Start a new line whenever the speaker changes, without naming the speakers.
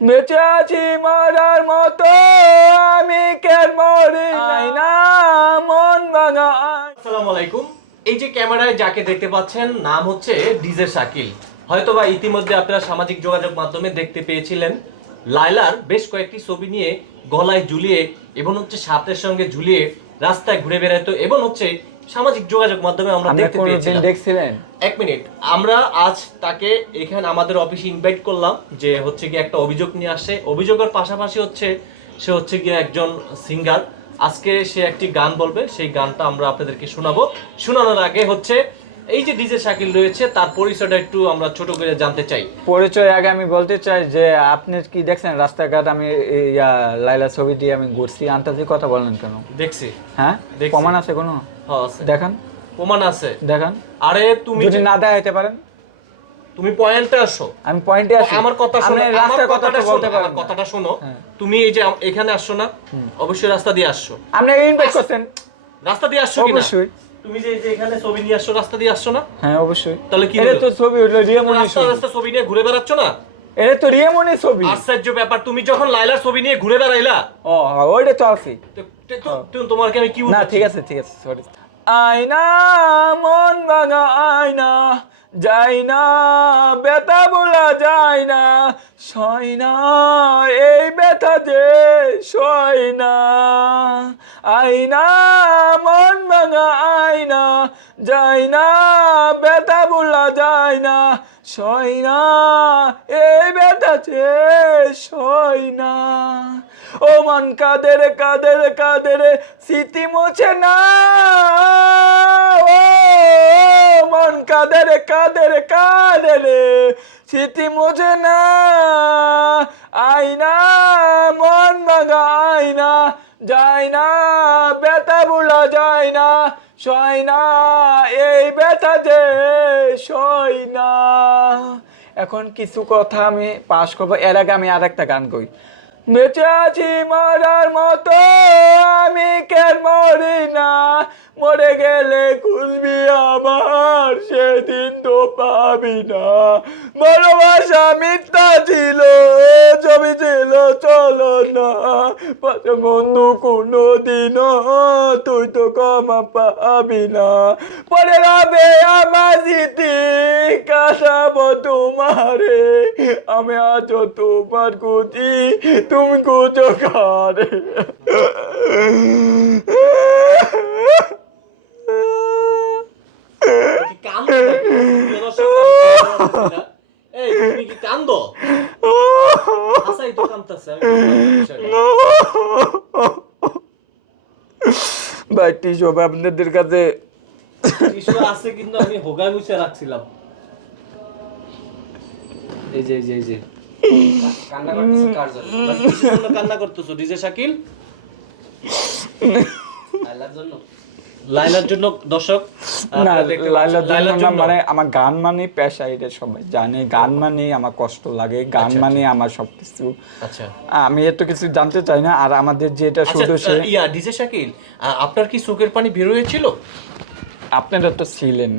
আছি মরার মতো আমি কেন মরি নাই না? মন ভাঙা
আসসালামু আলাইকুম। এই যে ক্যামেরায় যাকে দেখতে পাচ্ছেন নাম হচ্ছে ডিজে শাকিল। হয়তোবা ইতিমধ্যে আপনারা সামাজিক যোগাযোগ মাধ্যমে দেখতে পেয়েছিলেন। লায়লার বেশ কয়েকটি ছবি নিয়ে গলায় ঝুলিয়ে এবং হচ্ছে সাথের সঙ্গে ঝুলিয়ে রাস্তায় ঘুরে বেড়াতো এবং হচ্ছে সামাজিক যোগাযোগ মাধ্যমে আমরা দেখতে পেয়েছিলাম।
দেখছিলেন?
এক মিনিট আমরা আজ তাকে এখানে আমাদের অফিসে ইনভাইট করলাম যে হচ্ছে গিয়ে একটা অভিযোগ নিয়ে আসে। অভিযোগের পাশাপাশি হচ্ছে সে হচ্ছে গিয়ে একজন সিঙ্গার আজকে সে একটি গান বলবে সেই গানটা আমরা আপনাদেরকে শোনাবো। শোনানোর আগে হচ্ছে এই যে ডিজে শাকিল রয়েছে তার পরিচয়টা একটু আমরা ছোট করে জানতে চাই।
পরিচয় আগে আমি বলতে চাই যে আপনি কি দেখছেন রাস্তাঘাট? আমি ইয়া, লাইলা ছবি দিয়ে আমি ঘুরছি। আন্তাজি কথা বলেন কেন?
দেখছি।
হ্যাঁ। প্রমাণ আছে কোনো? দেখান।
প্রমাণ আছে।
দেখান।
আরে তুমি
যদি না দেখাইতে পারেন।
তুমি পয়েন্টে আসো।
আমি পয়েন্টে আসি।
আমার কথা শোনো। আমার কথাটা
বলতে না।
কথাটা শোনো।
হ্যাঁ।
তুমি এই যে এখানে আসছো না। অবশ্যই রাস্তা দিয়ে আসছো
আপনি ইনভাইট করছেন।
রাস্তা দিয়ে আসছো কিনা?
অবশ্যই।
তুমি যে এখানে ছবি নিয়ে আসছো রাস্তা দিয়ে আসছো না?
হ্যাঁ অবশ্যই।
তাহলে কি
এটা তো ছবি হলো রিয়ামনি
রাস্তা
ছবি।
রাস্তা ছবি নিয়ে ঘুরে বেড়াচ্ছ না?
এটা তো রিয়ামনি ছবি।
আশ্চর্য ব্যাপার তুমি যখন লাইলার ছবি নিয়ে ঘুরে বেড়াইলা?
ও ওইটা তো আছে
তো- তো- তো- তো আমি কি
না ঠিক আছে ঠিক আছে সরি আয়না মন ভাঙা আয়না যাই না ব্যথা বলা যায় না সয় না এই ব্যথা যে সয় না আয়না মন ভাঙা আয়না যাই না ব্যথা বলা যায় না না এই ব্যথা যে সয় না ও মন কাদের কাদের কাদের স্মৃতি মোছে না। ও মন কাদের কাদের কাদের স্মৃতি মোছে না। আয়না মন ভাঙা আয়না যায় না ব্যথা ভোলা যায় না সয় না এই ব্যথা যে সয় না এখন কিছু কথা আমি পাশ করব, এর আগে আমি আর একটা গান কই। বেঁচে আছি মরার মতো, আমি কেন মরি না মরে গেলে খুঁজবি আমার সেদিন তো পাবি না ভালোবাসা মিথ্যা চলো না বন্ধু কোনো দিনও তুই তো ক্ষমা পাবি না। পরে রবে আমার স্মৃতি কাটাবো তোমারে, আমি আছো তোমার কুচি তুমি কুচো কারে।
কান্দো? কান্দো? আসাই তো না।
ভাই টিসু আপনাদের কাছে
টিস্যু আছে কিন্তু আমি হোগায় মুছে রাখছিলাম এই যে এই যে এই যে কান্না করতেছো কার জন্য কান্না করতেছো ডিজে শাকিল লাইলার জন্য লাইলার জন্য দর্শক
না লাইলার জন্য মানে আমার গান মানে পেশা এটা সবাই জানে গান মানে আমার কষ্ট লাগে গান মানে আমার সবকিছু।
আচ্ছা।
আমি এত কিছু জানতে চাই না আর আমাদের যেটা
শুধু
সে
ইয়া ডিজে শাকিল আপনার কি চোখের পানি বের হয়েছিল?
আপনারা তো ছিলেন